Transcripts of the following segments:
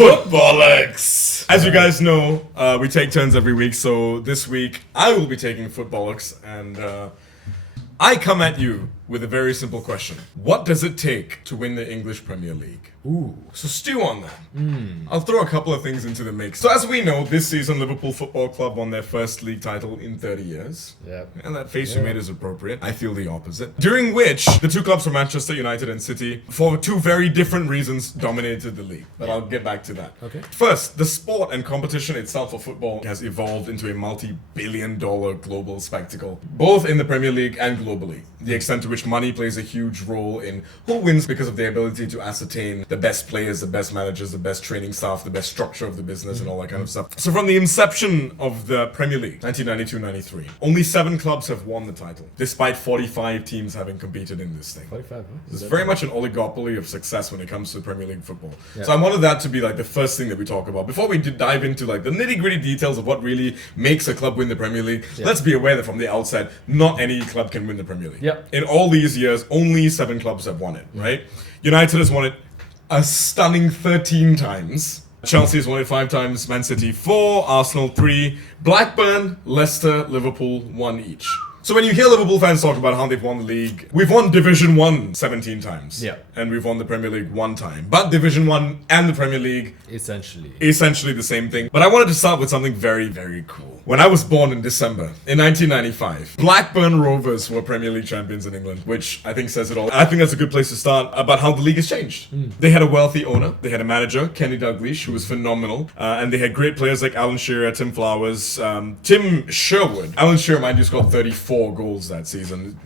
Footbollocks! As you guys know, we take turns every week, so this week I will be taking Footbollocks, and I come at you with a very simple question. What does it take to win the English Premier League? Ooh. So stew on that. I'll throw a couple of things into the mix. So as we know, this season Liverpool Football Club won their first league title in 30 years. Yep. And that face you made is appropriate. I feel the opposite. During which, the two clubs from Manchester United and City, for two very different reasons, dominated the league. But I'll get back to that. Okay. First, the sport and competition itself of football has evolved into a multi-billion-dollar global spectacle, both in the Premier League and globally. The extent to which money plays a huge role in who wins because of their ability to ascertain the best players, the best managers, the best training staff, the best structure of the business, and all that kind of stuff. So from the inception of the Premier League, 1992-93, only 7 clubs have won the title, despite 45 teams having competed in this thing. 45, huh? It's very much an oligopoly of success when it comes to Premier League football. Yeah. So I wanted that to be like the first thing that we talk about. Before we dive into like the nitty-gritty details of what really makes a club win the Premier League, let's be aware that from the outset, not any club can win the Premier League. Yep. In all these years, only 7 clubs have won it, right? United has won it a stunning 13 times. Chelsea has won it 5 times, Man City 4, Arsenal 3, Blackburn, Leicester, Liverpool 1 each. So when you hear Liverpool fans talk about how they've won the league, we've won Division 1 17 times. Yeah. And we've won the Premier League 1 time. But Division 1 and the Premier League, essentially the same thing. But I wanted to start with something very, very cool. When I was born in December, in 1995, Blackburn Rovers were Premier League champions in England, which I think says it all. I think that's a good place to start about how the league has changed. They had a wealthy owner, they had a manager, Kenny Dalglish, who was phenomenal, and they had great players like Alan Shearer, Tim Flowers, Tim Sherwood. Alan Shearer, mind you, scored 34 goals that season.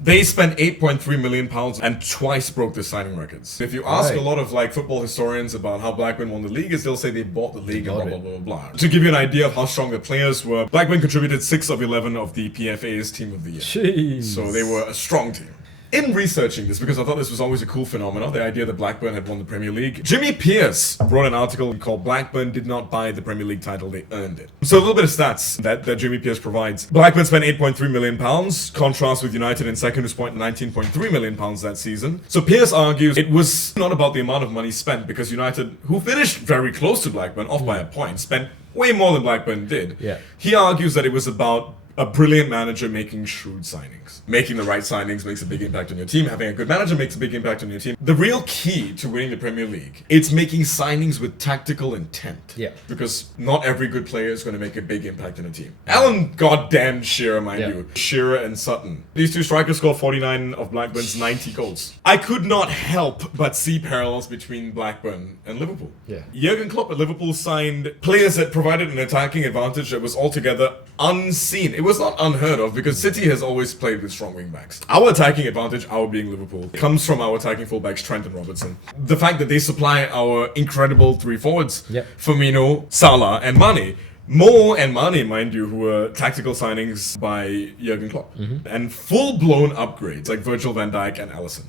They spent £8.3 million and twice broke the signing records. If you ask a lot of like football historians about how Blackburn won the league, they'll say they bought the league and blah, blah, blah, blah. To give you an idea of how strong the players were, Blackburn contributed 6 of 11 of the PFA's Team of the Year. Jeez. So they were a strong team. In researching this, because I thought this was always a cool phenomenon, the idea that Blackburn had won the Premier League, Jimmy Pearce wrote an article called Blackburn Did Not Buy the Premier League Title, They Earned It. So a little bit of stats that Jimmy Pearce provides. Blackburn spent £8.3 million, contrast with United in second who spent £19.3 million that season. So Pearce argues it was not about the amount of money spent, because United, who finished very close to Blackburn, off by a point, spent way more than Blackburn did. Yeah. He argues that it was about a brilliant manager making shrewd signings. Making the right signings makes a big impact on your team. Having a good manager makes a big impact on your team. The real key to winning the Premier League, it's making signings with tactical intent. Yeah. Because not every good player is going to make a big impact in a team. Alan goddamn Shearer, mind you. Shearer and Sutton. These two strikers scored 49 of Blackburn's 90 goals. I could not help but see parallels between Blackburn and Liverpool. Yeah. Jurgen Klopp at Liverpool signed players that provided an attacking advantage that was altogether unseen. It was not unheard of, because City has always played with strong wing backs. Our attacking advantage, our being Liverpool, comes from our attacking fullbacks Trent and Robertson. The fact that they supply our incredible 3 forwards, Firmino, Salah and Mane. Mo and Mane, mind you, who were tactical signings by Jurgen Klopp. And full-blown upgrades like Virgil van Dijk and Alisson.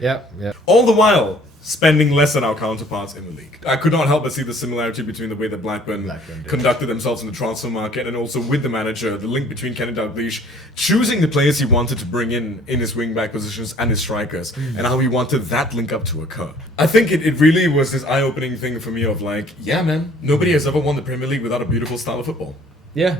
Yeah. All the while spending less than our counterparts in the league. I could not help but see the similarity between the way that Blackburn conducted themselves in the transfer market, and also with the manager, the link between Kenny Dalglish choosing the players he wanted to bring in his wing-back positions and his strikers, and how he wanted that link up to occur. I think it really was this eye-opening thing for me of like, yeah man, nobody has ever won the Premier League without a beautiful style of football. Yeah.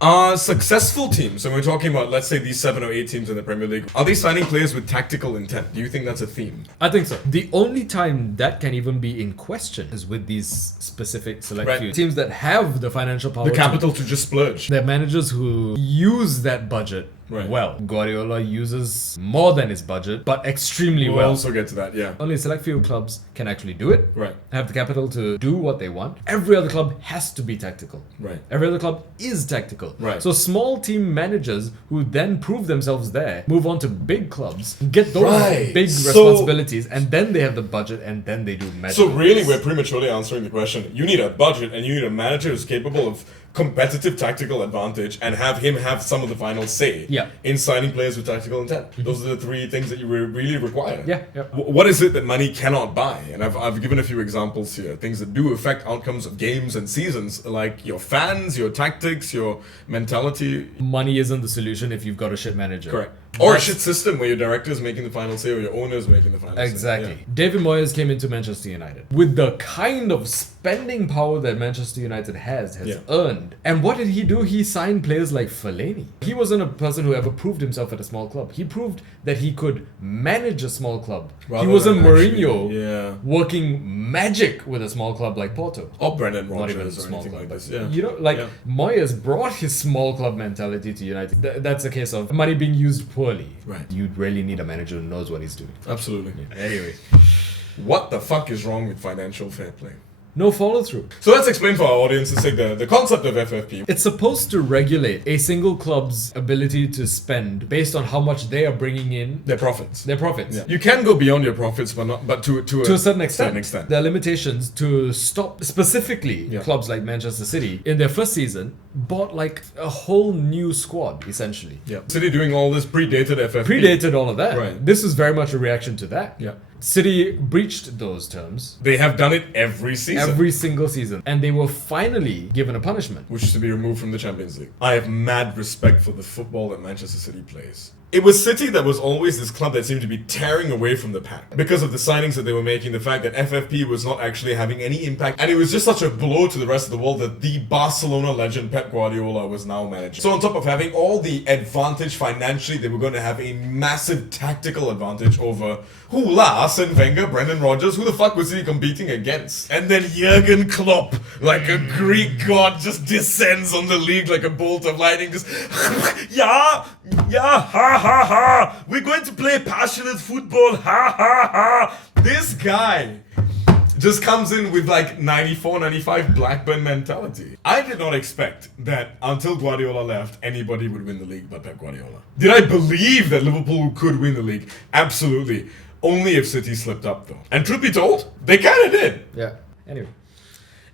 Are successful teams, and we're talking about, let's say, these 7 or 8 teams in the Premier League, are they signing players with tactical intent? Do you think that's a theme? I think so. The only time that can even be in question is with these specific select few teams that have the financial power, the capital to just splurge. They're managers who use that budget well. Guardiola uses more than his budget, but extremely well. We'll also get to that, yeah. Only a select few clubs can actually do it. Have the capital to do what they want. Every other club has to be tactical. Every other club is tactical. So small team managers who then prove themselves there, move on to big clubs, get those big responsibilities, and then they have the budget, and then they do magic. So really, we're prematurely answering the question. You need a budget, and you need a manager who's capable of competitive tactical advantage, and have him have some of the final say in signing players with tactical intent. Those are the 3 things that you really require. What is it that money cannot buy? And I've given a few examples here. Things that do affect outcomes of games and seasons, like your fans, your tactics, your mentality. Money isn't the solution if you've got a shit manager. Correct. Or a shit system where your director is making the final say or your owner is making the final say. Exactly. Yeah. David Moyes came into Manchester United with the kind of spending power that Manchester United has earned. And what did he do? He signed players like Fellaini. He wasn't a person who ever proved himself at a small club. He proved that he could manage a small club. Rather he wasn't Mourinho working magic with a small club like Porto. Or Brendan Rodgers or anything like this. Yeah. You know, Moyes brought his small club mentality to United. That's a case of money being used poorly. Right. You really need a manager who knows what he's doing. Absolutely. Yeah. Anyway, what the fuck is wrong with financial fair play? No follow through. So let's explain for our audiences the concept of FFP. It's supposed to regulate a single club's ability to spend based on how much they are bringing in. Their profits. Yeah. You can go beyond your profits, but to a certain extent. There are limitations to stop specifically clubs like Manchester City in their first season bought like a whole new squad essentially. Yeah. City doing all this predated FFP. Predated all of that. Right. This is very much a reaction to that. Yeah. City breached those terms. They have done it every season. Every single season. And they were finally given a punishment. Which is to be removed from the Champions League. I have mad respect for the football that Manchester City plays. It was City that was always this club that seemed to be tearing away from the pack because of the signings that they were making, the fact that FFP was not actually having any impact, and it was just such a blow to the rest of the world that the Barcelona legend Pep Guardiola was now managing. So on top of having all the advantage financially, they were going to have a massive tactical advantage over Arsene Wenger, Brendan Rodgers, who the fuck was he competing against? And then Jurgen Klopp, like a Greek god, just descends on the league like a bolt of lightning, just ha ha, we're going to play passionate football, ha ha ha. This guy just comes in with like 94, 95 Blackburn mentality. I did not expect that until Guardiola left, anybody would win the league but Pep Guardiola. Did I believe that Liverpool could win the league? Absolutely. Only if City slipped up though. And truth be told, they kind of did. Yeah. Anyway.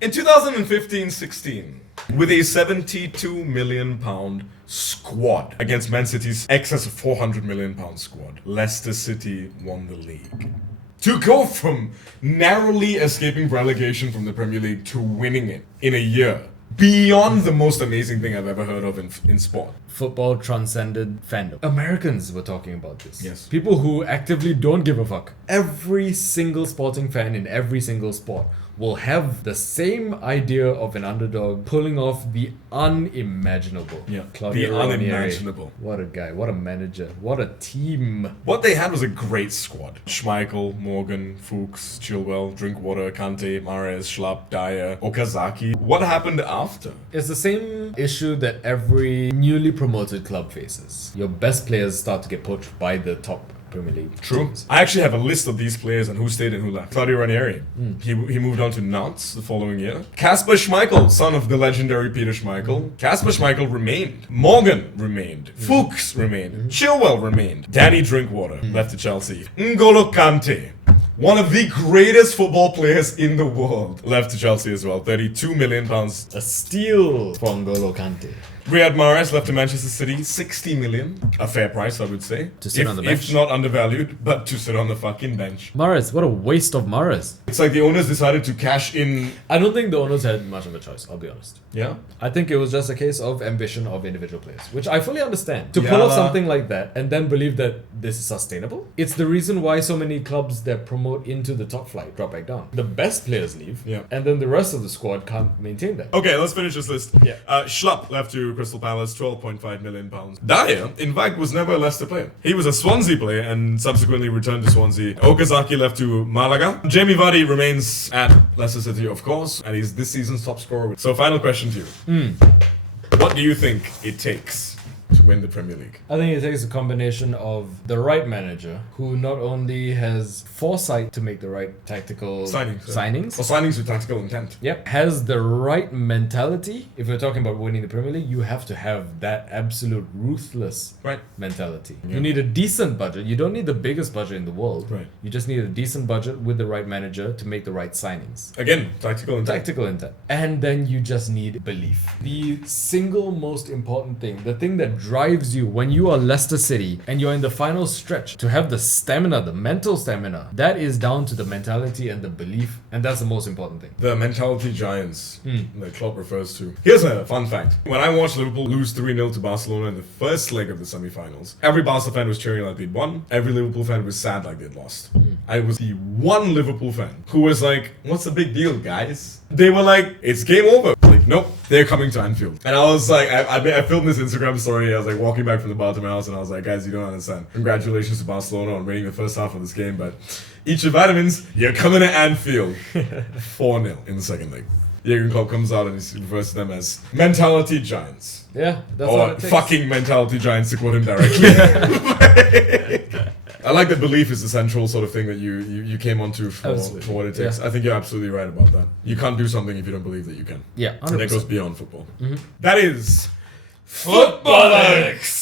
In 2015-16, with a £72 million squad against Man City's excess of £400 million squad, Leicester City won the league. To go from narrowly escaping relegation from the Premier League to winning it in a year, beyond the most amazing thing I've ever heard of in sport. Football transcended fandom. Americans were talking about this. Yes. People who actively don't give a fuck. Every single sporting fan in every single sport will have the same idea of an underdog pulling off the unimaginable. Yeah, Claudio the unimaginable. Ranieri. What a guy, what a manager, what a team. What they had was a great squad. Schmeichel, Morgan, Fuchs, Chilwell, Drinkwater, Kante, Mahrez, Schlapp, Dyer, Okazaki. What happened after? It's the same issue that every newly promoted club faces. Your best players start to get poached by the top Premier League. True. Teams. I actually have a list of these players and who stayed and who left. Claudio Ranieri. He moved on to Nantes the following year. Kasper Schmeichel, son of the legendary Peter Schmeichel. Kasper Schmeichel remained. Morgan remained. Fuchs remained. Chilwell remained. Danny Drinkwater left to Chelsea. N'Golo Kante, one of the greatest football players in the world, left to Chelsea as well. £32 million. A steal for N'Golo Kante. Riyad Mahrez left to Manchester City, 60 million. A fair price, I would say. To sit on the bench. If not undervalued, but to sit on the fucking bench. Mahrez, what a waste of Mahrez. It's like the owners decided to cash in. I don't think the owners had much of a choice, I'll be honest. Yeah? I think it was just a case of ambition of individual players, which I fully understand. To pull off something like that and then believe that this is sustainable, it's the reason why so many clubs that promote into the top flight drop back down. The best players leave, and then the rest of the squad can't maintain that. Okay, let's finish this list. Schlapp left to Crystal Palace, £12.5 million. Dyer, in fact, was never a Leicester player. He was a Swansea player and subsequently returned to Swansea. Okazaki left to Malaga. Jamie Vardy remains at Leicester City, of course, and he's this season's top scorer. So, final question to you. What do you think it takes to win the Premier League? I think it takes a combination of the right manager who not only has foresight to make the right tactical signings. Or signings with tactical intent. Yep. Has the right mentality. If we're talking about winning the Premier League, you have to have that absolute ruthless mentality. Yeah. You need a decent budget. You don't need the biggest budget in the world. Right. You just need a decent budget with the right manager to make the right signings. Again, tactical intent. Tactical intent. And then you just need belief. The single most important thing, the thing that drives drives you when you are Leicester City and you're in the final stretch to have the stamina, the mental stamina, that is down to the mentality and the belief, and that's the most important thing. The mentality giants that Klopp refers to. Here's a fun fact. When I watched Liverpool lose 3-0 to Barcelona in the first leg of the semi-finals, every Barca fan was cheering like they'd won. Every Liverpool fan was sad like they'd lost. I was the one Liverpool fan who was like, what's the big deal, guys? They were like, it's game over. Like, nope, they're coming to Anfield. And I was like, I filmed this Instagram story. I was like walking back from the bar to my house and I was like, guys, you don't understand. Congratulations to Barcelona on winning the first half of this game, but each of vitamins, you're coming to Anfield. 4-0 in the second leg. Jurgen Klopp comes out and he refers to them as mentality giants. Yeah, that's or what it takes. Fucking mentality giants, to quote him directly. I like that belief is the central sort of thing that you came onto for what it takes. Yeah. I think you're absolutely right about that. You can't do something if you don't believe that you can. Yeah, 100%. And that goes beyond football. That is Footbollocks!